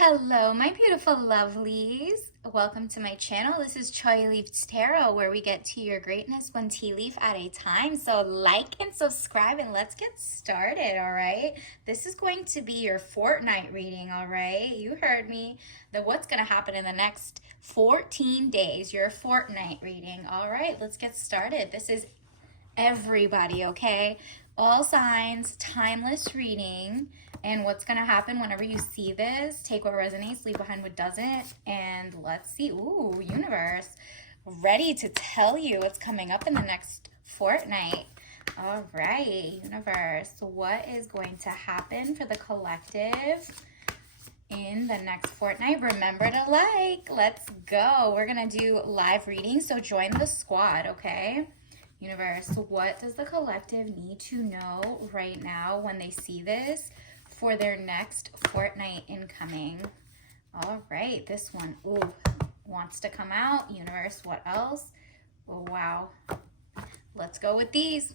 Hello, my beautiful lovelies. Welcome to my channel. This is Chai Leaf's Tarot, where we get to your greatness one tea leaf at a time. So like and subscribe and let's get started, all right? This is going to be your fortnight reading, all right? You heard me. What's going to happen in the next 14 days, your fortnight reading. All right, let's get started. This is everybody, okay? All signs, timeless reading. And what's going to happen whenever you see this, take what resonates, leave behind what doesn't. And let's see. Ooh, universe, ready to tell you what's coming up in the next fortnight. All right, universe, what is going to happen for the collective in the next fortnight? Remember to like. Let's go. We're going to do live readings, so join the squad, okay? Universe, what does the collective need to know right now when they see this for their next fortnight incoming? All right, this one, ooh, wants to come out. Universe, what else? Oh, wow. Let's go with these.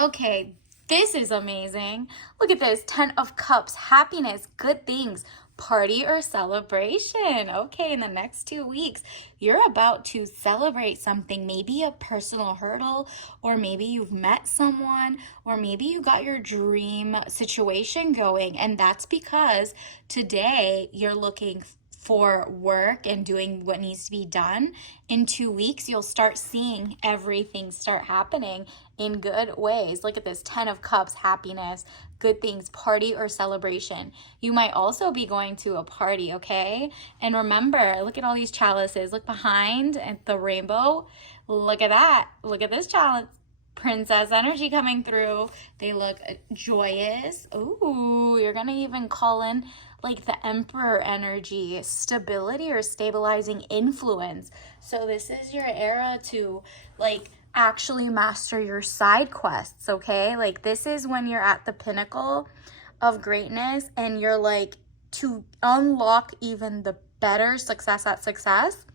Okay, this is amazing. Look at this, 10 of Cups, happiness, good things, party or celebration. Okay, in the next 2 weeks, you're about to celebrate something, maybe a personal hurdle, or maybe you've met someone, or maybe you got your dream situation going. And that's because today you're looking for work and doing what needs to be done. In 2 weeks, you'll start seeing everything start happening in good ways. Look at this, 10 of Cups, happiness, good things, party or celebration. You might also be going to a party, okay? And remember, look at all these chalices. Look behind at the rainbow. Look at that. Look at this chalice. Princess energy coming through. They look joyous. Ooh, you're gonna even call in like the Emperor energy, stability or stabilizing influence. So this is your era to like actually master your side quests, okay? Like this is when you're at the pinnacle of greatness and you're like, to unlock even the better success at success,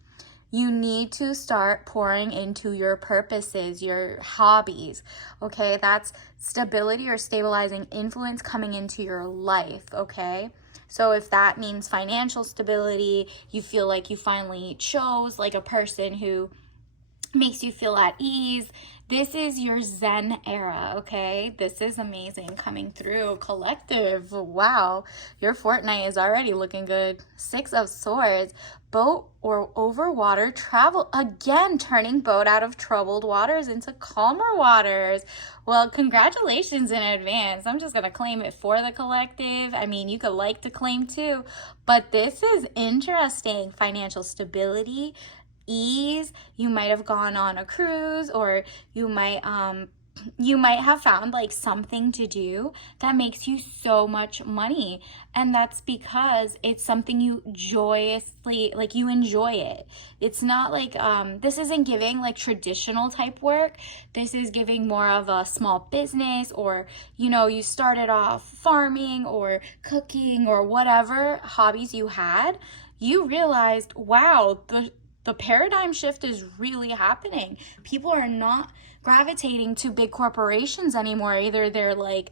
you need to start pouring into your purposes, your hobbies, okay? That's stability or stabilizing influence coming into your life, okay? So if that means financial stability, you feel like you finally chose like a person who makes you feel at ease. This is your Zen era, okay? This is amazing coming through. Collective, wow. Your fortnight is already looking good. 6 of Swords, boat or over water travel. Again, turning boat out of troubled waters into calmer waters. Well, congratulations in advance. I'm just going to claim it for the collective. I mean, you could like to claim too, but this is interesting. Financial stability, ease. You might have gone on a cruise, or you might have found like something to do that makes you so much money, and that's because it's something you joyously, like, you enjoy it. It's not like this isn't giving like traditional type work. This is giving more of a small business, or you started off farming or cooking or whatever hobbies you had. You realized, wow, the paradigm shift is really happening. People are not gravitating to big corporations anymore. Either they're like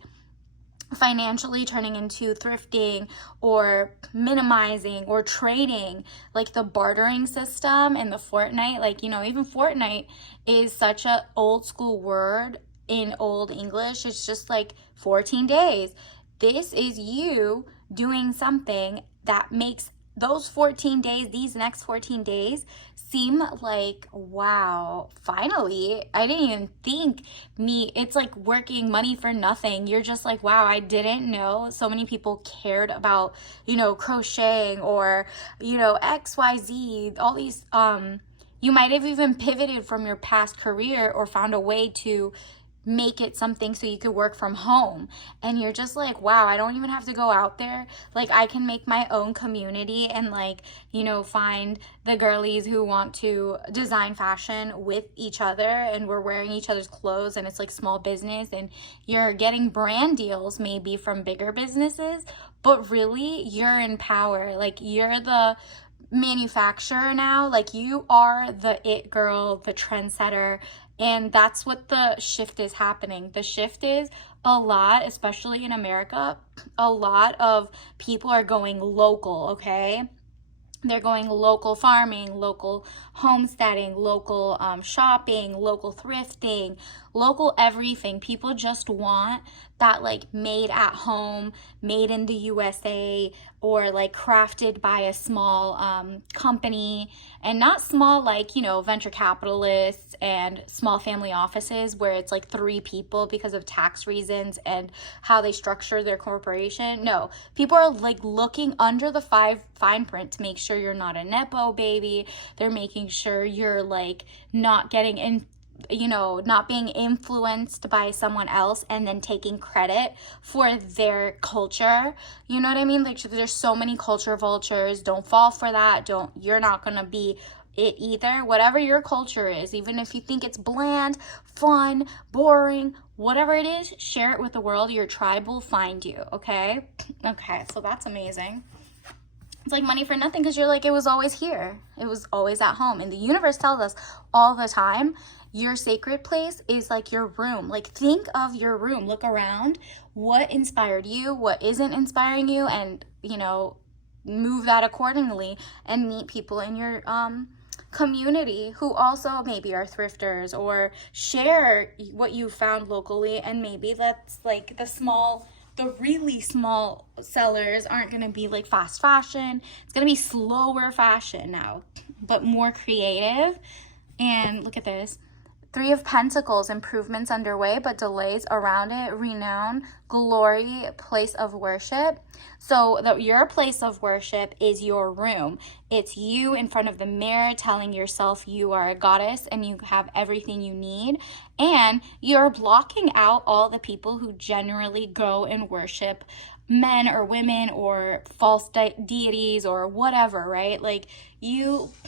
financially turning into thrifting or minimizing or trading, like the bartering system and the Fortnite. Like, even Fortnite is such a old school word in old English. It's just like 14 days. This is you doing something that makes those 14 days, these next 14 days, seem like, wow, finally. I didn't even think it's like working money for nothing. You're just like, wow, I didn't know so many people cared about, crocheting or, XYZ, all these, you might have even pivoted from your past career or found a way to make it something so you could work from home, and you're just like, wow, I don't even have to go out there. Like, I can make my own community and like, find the girlies who want to design fashion with each other, and we're wearing each other's clothes, and it's like small business, and you're getting brand deals maybe from bigger businesses, but really you're in power. Like, you're the manufacturer now. Like, you are the it girl, the trendsetter. And that's what the shift is happening. The shift is a lot, especially in America, a lot of people are going local, okay? They're going local farming, local homesteading, local shopping, local thrifting, local everything. People just want that like made at home, made in the USA, or like crafted by a small company, and not small like, you know, venture capitalists and small family offices where it's like 3 people because of tax reasons and how they structure their corporation. No, people are like looking under the fine print to make sure you're not a nepo baby. They're making sure you're like not getting in, you know, not being influenced by someone else and then taking credit for their culture. You know what I mean? Like, there's so many culture vultures. Don't fall for that. You're not gonna be it either. Whatever your culture is, even if you think it's bland, fun, boring, whatever it is, share it with the world. Your tribe will find you. Okay, so that's amazing. It's like money for nothing, because you're like, it was always here. It was always at home. And the universe tells us all the time, your sacred place is like your room. Like, think of your room. Look around. What inspired you? What isn't inspiring you? And, you know, move that accordingly, and meet people in your community who also maybe are thrifters, or share what you found locally. And maybe that's like the really small sellers aren't going to be like fast fashion. It's going to be slower fashion now, but more creative. And look at this. 3 of Pentacles, improvements underway, but delays around it. Renown, glory, place of worship. So your place of worship is your room. It's you in front of the mirror telling yourself you are a goddess and you have everything you need. And you're blocking out all the people who generally go and worship men or women or false deities or whatever, right? Like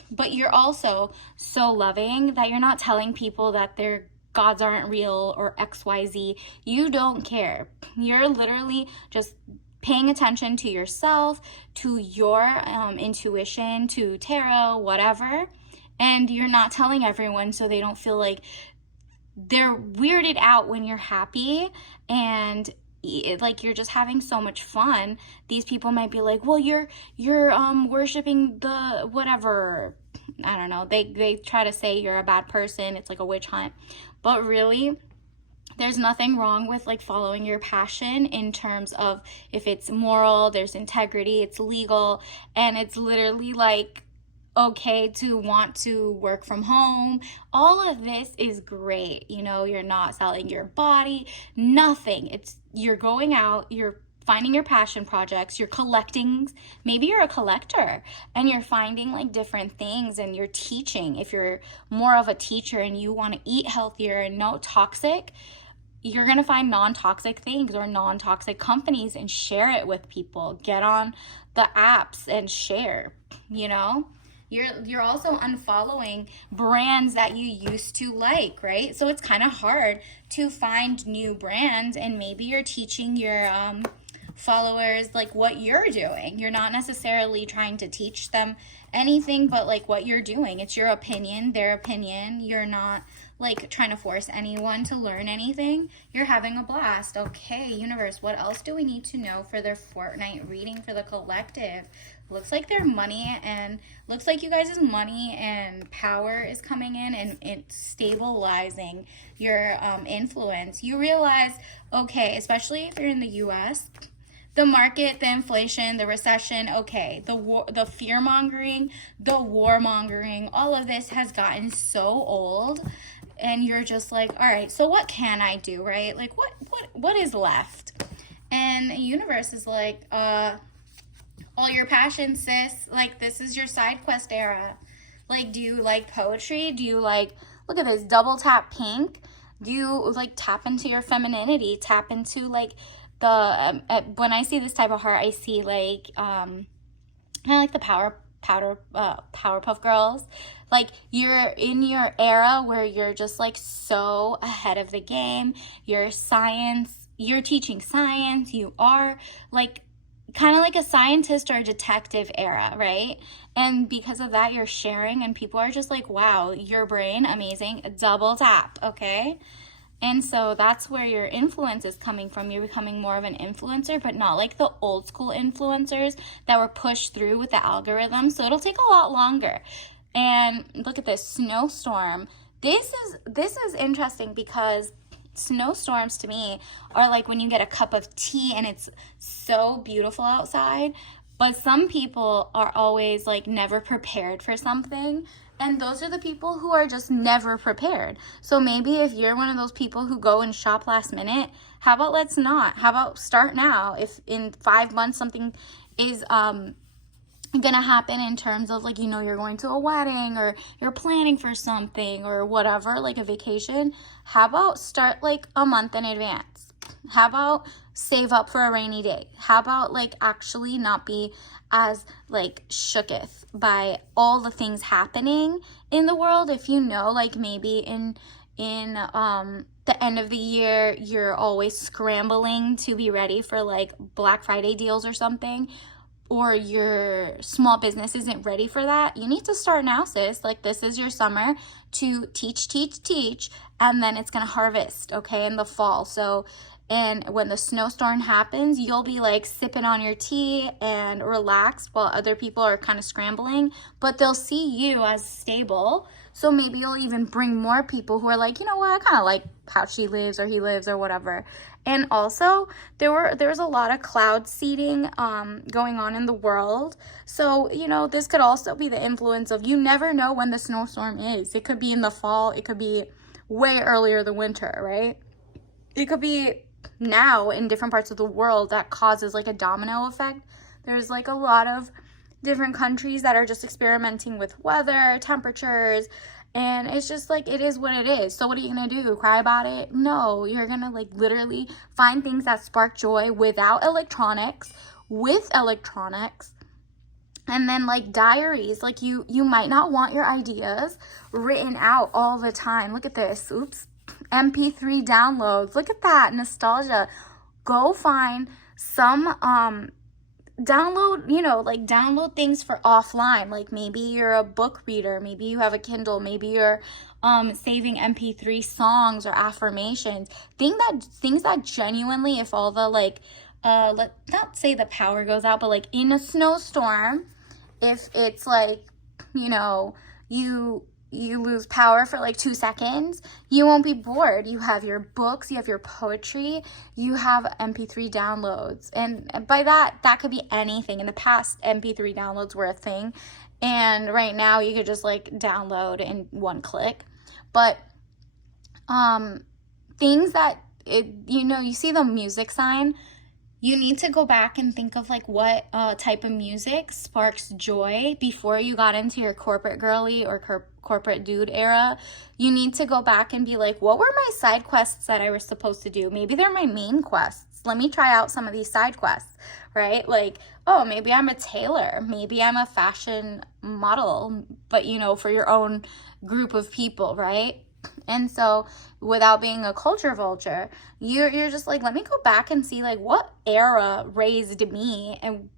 but you're also so loving that you're not telling people that their gods aren't real or XYZ. You don't care. You're literally just paying attention to yourself, to your intuition, to tarot, whatever. And you're not telling everyone so they don't feel like they're weirded out when you're happy and like you're just having so much fun. These people might be like, well, you're worshiping the whatever. I don't know. They try to say you're a bad person. It's like a witch hunt. But really, there's nothing wrong with like following your passion in terms of if it's moral, there's integrity, it's legal, and it's literally like okay to want to work from home. All of this is great. You know, you're not selling your body, nothing. You're going out, you're finding your passion projects, you're collecting. Maybe you're a collector and you're finding like different things, and you're teaching. If you're more of a teacher and you want to eat healthier and no toxic, you're going to find non-toxic things or non-toxic companies and share it with people. Get on the apps and share, you know? You're also unfollowing brands that you used to like, right? So it's kind of hard to find new brands, and maybe you're teaching your followers like what you're doing. You're not necessarily trying to teach them anything, but like what you're doing. It's your opinion, their opinion. You're not like trying to force anyone to learn anything. You're having a blast. Okay, universe, what else do we need to know for their fortnight reading for the collective? Looks like their money, and looks like you guys' money and power is coming in, and it's stabilizing your influence. You realize, okay, especially if you're in the US, the market, the inflation, the recession, okay, the fear-mongering, the warmongering, all of this has gotten so old, and you're just like, all right, so what can I do, right? Like, what is left? And the universe is like, all your passion, sis. Like, this is your side quest era. Like, do you like poetry? Do you like, look at this, double tap pink? Do you like tap into your femininity? Tap into like the, when I see this type of heart, I see like, kind of like the Powerpuff Girls. Like, you're in your era where you're just like so ahead of the game. You're teaching science. You are like, kind of like a scientist or a detective era, right? And because of that, you're sharing, and people are just like, wow, your brain, amazing, double tap, okay? And so that's where your influence is coming from. You're becoming more of an influencer, but not like the old school influencers that were pushed through with the algorithm. So it'll take a lot longer. And look at this snowstorm. This is interesting because snowstorms to me are like when you get a cup of tea and it's so beautiful outside, but some people are always like never prepared for something. And those are the people who are just never prepared. So maybe if you're one of those people who go and shop last minute, how about let's not? How about start now? If in 5 months something is gonna happen in terms of like, you know, you're going to a wedding or you're planning for something or whatever, like a vacation, how about start like a month in advance? How about save up for a rainy day? How about like actually not be as like shooketh by all the things happening in the world? If you know, like maybe in the end of the year you're always scrambling to be ready for like Black Friday deals or something, or your small business isn't ready for that, you need to start now, sis. Like, this is your summer to teach, and then it's gonna harvest, okay, in the fall. So, and when the snowstorm happens, you'll be like sipping on your tea and relaxed while other people are kind of scrambling, but they'll see you as stable. So maybe you'll even bring more people who are like, you know what, I kind of like how she lives or he lives or whatever. And also, there was a lot of cloud seeding going on in the world. So, you know, this could also be the influence of you never know when the snowstorm is. It could be in the fall. It could be way earlier the winter, right? It could be now in different parts of the world that causes like a domino effect. There's like a lot of different countries that are just experimenting with weather, temperatures, and it's just like, it is what it is. So what are you gonna do? Cry about it? No, you're gonna like literally find things that spark joy without electronics, with electronics. And then like diaries, like you might not want your ideas written out all the time. Look at this. Oops. MP3 downloads. Look at that nostalgia. Go find some download, you know, like download things for offline. Like maybe you're a book reader, maybe you have a Kindle, maybe you're saving MP3 songs or affirmations. Things that genuinely, if all the like let not say the power goes out, but like in a snowstorm, if it's like, you know, you lose power for like 2 seconds, you won't be bored. You have your books, you have your poetry, you have MP3 downloads. And by that could be anything. In the past, MP3 downloads were a thing. And right now you could just like download in one click. But things that, you know, you see the music sign, you need to go back and think of like what type of music sparks joy before you got into your corporate girly or corporate dude era. You need to go back and be like, what were my side quests that I was supposed to do? Maybe they're my main quests. Let me try out some of these side quests, right? Like, oh, maybe I'm a tailor. Maybe I'm a fashion model, but you know, for your own group of people, right? And so without being a culture vulture, you're just like, let me go back and see like what era raised me and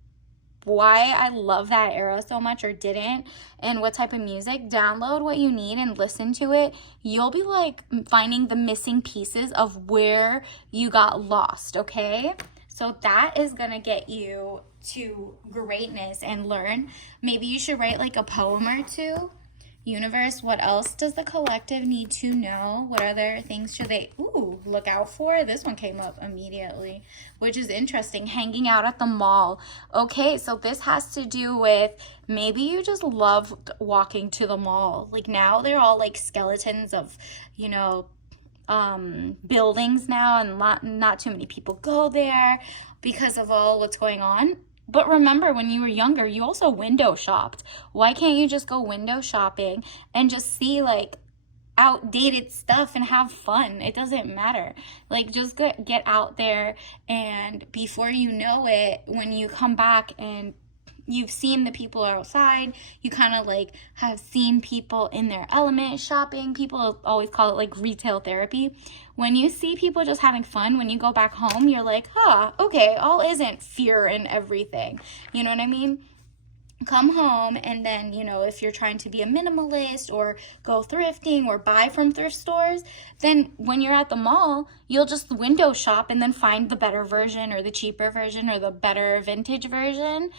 why I love that era so much or didn't, and what type of music. Download what you need and listen to it. You'll be like finding the missing pieces of where you got lost, okay? So that is gonna get you to greatness and learn. Maybe you should write like a poem or two. Universe, what else does the collective need to know? What other things should they look out for? This one came up immediately, which is interesting. Hanging out at the mall. Okay, so this has to do with maybe you just loved walking to the mall. Like now they're all like skeletons of, you know, buildings now, and not too many people go there because of all what's going on. But remember, when you were younger, you also window shopped. Why can't you just go window shopping and just see like outdated stuff and have fun? It doesn't matter. Like, just get out there, and before you know it, when you come back and you've seen the people outside, you kind of like have seen people in their element shopping. People always call it like retail therapy. When you see people just having fun, when you go back home, you're like, okay, all isn't fear and everything. You know what I mean? come home, and then, you know, if you're trying to be a minimalist or go thrifting or buy from thrift stores, then when you're at the mall, you'll just window shop and then find the better version or the cheaper version or the better vintage version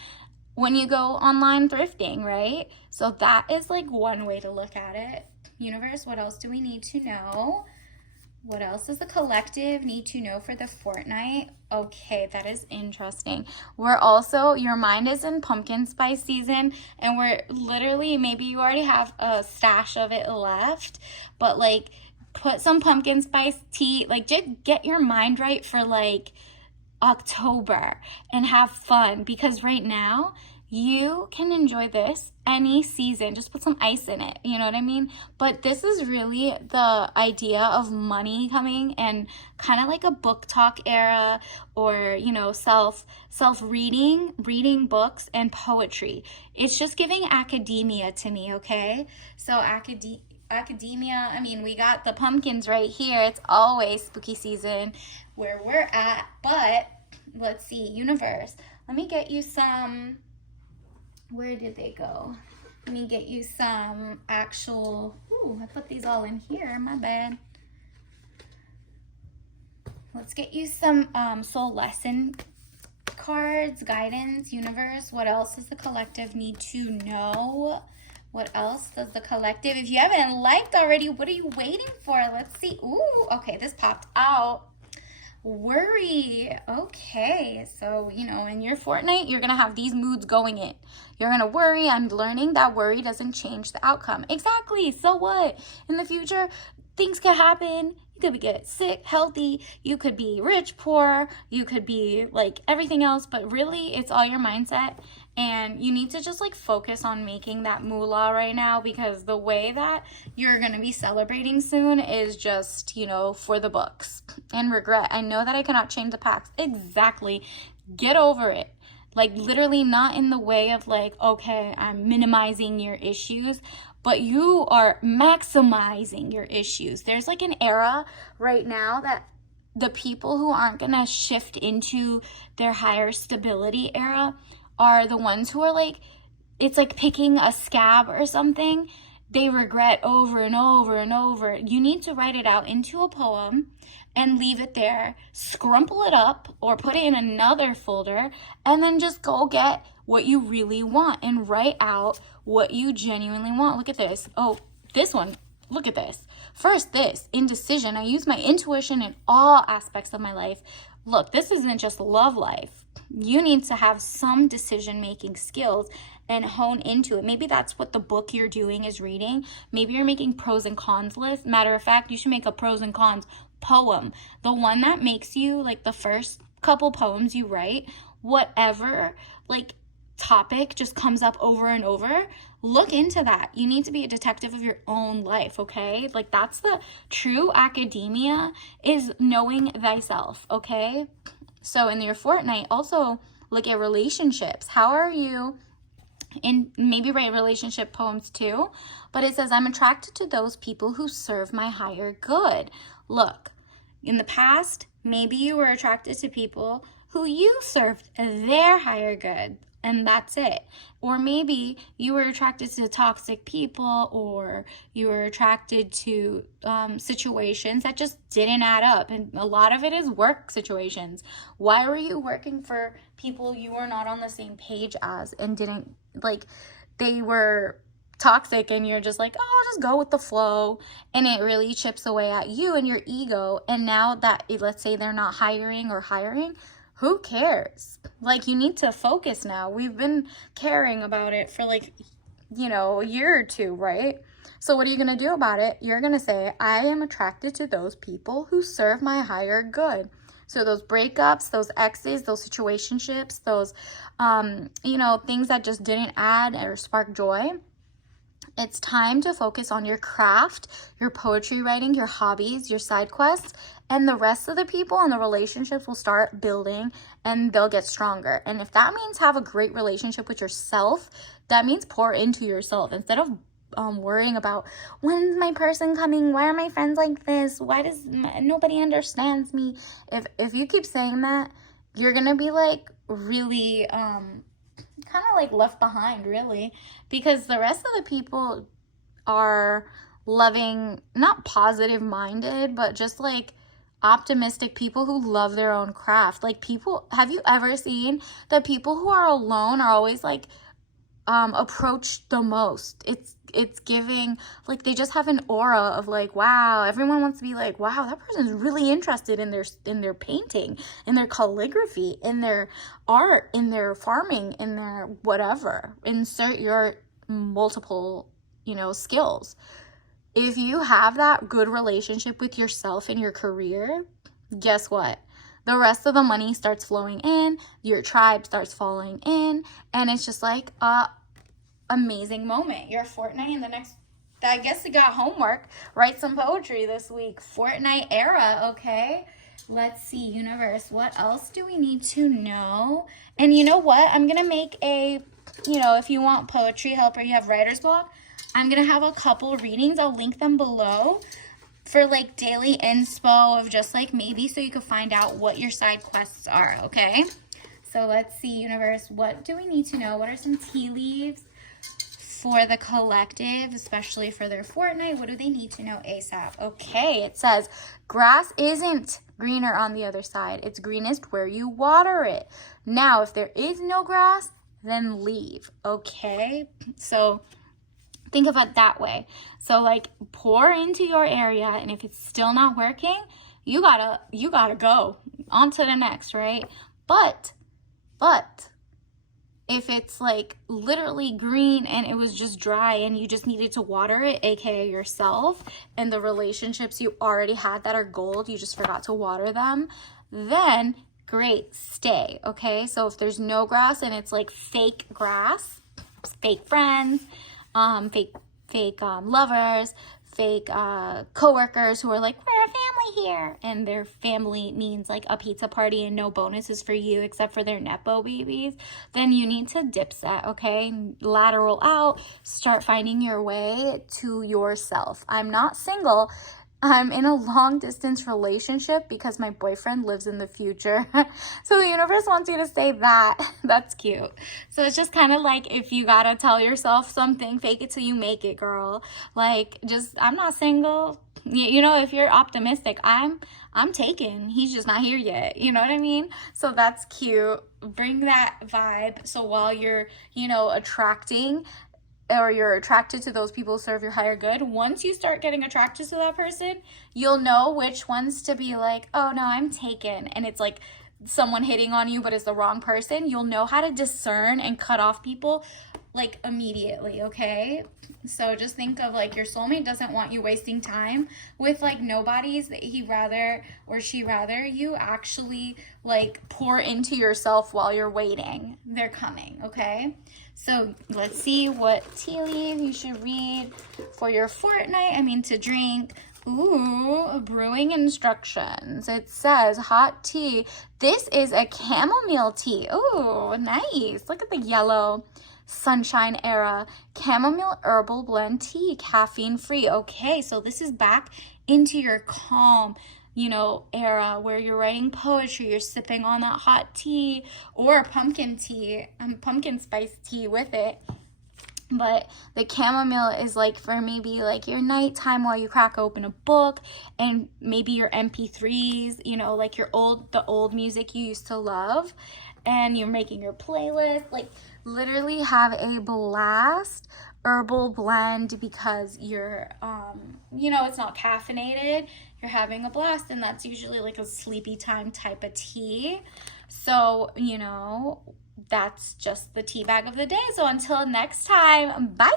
when you go online thrifting, right? So that is like one way to look at it. Universe, what else do we need to know? What else does the collective need to know for the fortnight? Okay, that is interesting. We're also, your mind is in pumpkin spice season, and we're literally, maybe you already have a stash of it left, but like put some pumpkin spice tea, like just get your mind right for like October and have fun, because right now you can enjoy this any season. Just put some ice in it, you know what I mean? But this is really the idea of money coming, and kind of like a book talk era, or you know, self reading books and poetry. It's just giving academia to me, okay? So academia, I mean, we got the pumpkins right here. It's always spooky season where we're at. But let's see, universe, let me get you some, where did they go? Let me get you some actual, ooh, I put these all in here, my bad. Let's get you some soul lesson cards, guidance, universe. What else does the collective need to know? What else does the collective, if you haven't liked already, what are you waiting for? Let's see. Ooh, okay, this popped out. Worry. Okay, so, you know, in your fortnight, you're going to have these moods going in. You're going to worry. I'm learning that worry doesn't change the outcome. Exactly. So what? In the future, things could happen. You could get sick, healthy. You could be rich, poor. You could be like everything else. But really, it's all your mindset. And you need to just like focus on making that moolah right now, because the way that you're going to be celebrating soon is just, you know, for the books. And regret. I know that I cannot change the past. Exactly. Get over it. Like literally not in the way of like, okay, I'm minimizing your issues, but you are maximizing your issues. There's like an era right now that the people who aren't going to shift into their higher stability era are the ones who are like, it's like picking a scab or something. They regret over and over and over. You need to write it out into a poem and leave it there, scrumple it up or put it in another folder, and then just go get what you really want and write out what you genuinely want. Look at this. Oh, this one. Look at this. First, this indecision. I use my intuition in all aspects of my life. Look, this isn't just love life. You need to have some decision-making skills and hone into it. Maybe that's what the book you're doing is reading. Maybe you're making pros and cons list. Matter of fact, you should make a pros and cons poem. The one that makes you, like the first couple poems you write, whatever, like topic just comes up over and over, look into that. You need to be a detective of your own life, okay? Like that's the true academia, is knowing thyself, okay? So in your fortnight, also look at relationships. How are you? And maybe write relationship poems too. But it says, I'm attracted to those people who serve my higher good. Look, in the past, maybe you were attracted to people who you served their higher good, and that's it. Or maybe you were attracted to toxic people, or you were attracted to situations that just didn't add up. And a lot of it is work situations. Why were you working for people you were not on the same page as, and didn't, like, they were toxic and you're just like, oh, I'll just go with the flow, and it really chips away at you and your ego. And now that, let's say they're not hiring, who cares? Like, you need to focus now. We've been caring about it for like, you know, a year or two, right? So what are you going to do about it? You're going to say, I am attracted to those people who serve my higher good. So those breakups, those exes, those situationships, those, you know, things that just didn't add or spark joy. It's time to focus on your craft, your poetry writing, your hobbies, your side quests, and the rest of the people and the relationships will start building and they'll get stronger. And if that means have a great relationship with yourself, that means pour into yourself instead of worrying about, when's my person coming? Why are my friends like this? Why does nobody understands me? If you keep saying that, you're gonna be like really kind of like left behind, really, because the rest of the people are loving, not positive minded, but just like optimistic people who love their own craft. Like, people, have you ever seen that people who are alone are always like approached the most? It's giving, like, they just have an aura of like, wow, everyone wants to be like, wow, that person's really interested in their painting, in their calligraphy, in their art, in their farming, in their whatever. Insert your multiple, skills. If you have that good relationship with yourself and your career, guess what? The rest of the money starts flowing in, your tribe starts falling in, and it's just like a amazing moment. Your fortnight in the next, I guess you got homework. Write some poetry this week. Fortnight era, okay? Let's see, universe, what else do we need to know? And you know what? I'm going to make a, if you want poetry help or you have writer's block, I'm going to have a couple readings. I'll link them below for like daily inspo of just like maybe so you can find out what your side quests are, okay? So let's see, universe, what do we need to know? What are some tea leaves for the collective, especially for their fortnight? What do they need to know ASAP? Okay, it says, grass isn't greener on the other side. It's greenest where you water it. Now, if there is no grass, then leave, okay? So think of it that way. So like, pour into your area, and if it's still not working, you gotta go on to the next, right? But if it's like literally green and it was just dry and you just needed to water it, aka yourself, and the relationships you already had that are gold, you just forgot to water them, then great, stay, okay? So if there's no grass and it's like fake grass, fake friends, fake lovers, fake coworkers who are like, we're a family here, and their family means like a pizza party and no bonuses for you except for their nepo babies, then you need to dip set, okay? Lateral out, start finding your way to yourself. I'm not single. I'm in a long distance relationship because my boyfriend lives in the future. So the universe wants you to say that. That's cute. So it's just kind of like, if you gotta tell yourself something, fake it till you make it, girl. Like, just, I'm not single. If you're optimistic, I'm taken. He's just not here yet. You know what I mean? So that's cute. Bring that vibe. So while you're, attracting, or you're attracted to those people who serve your higher good, once you start getting attracted to that person, you'll know which ones to be like, oh no, I'm taken, and it's like someone hitting on you but it's the wrong person. You'll know how to discern and cut off people like immediately, okay? So just think of like, your soulmate doesn't want you wasting time with like nobodies. He rather or she rather you actually like pour into yourself while you're waiting. They're coming, okay? So let's see what tea leaf you should read for your fortnight. To drink. Ooh, brewing instructions. It says hot tea. This is a chamomile tea. Ooh, nice. Look at the yellow. Sunshine era chamomile herbal blend tea, caffeine free. Okay, so this is back into your calm, era where you're writing poetry, you're sipping on that hot tea or pumpkin tea, pumpkin spice tea with it. But the chamomile is like for maybe like your nighttime while you crack open a book, and maybe your MP3s, like the old music you used to love, and you're making your playlist. Like, literally have a blast. Herbal blend, because you're it's not caffeinated, you're having a blast, and that's usually like a sleepy time type of tea. So that's just the tea bag of the day. So until next time, bye.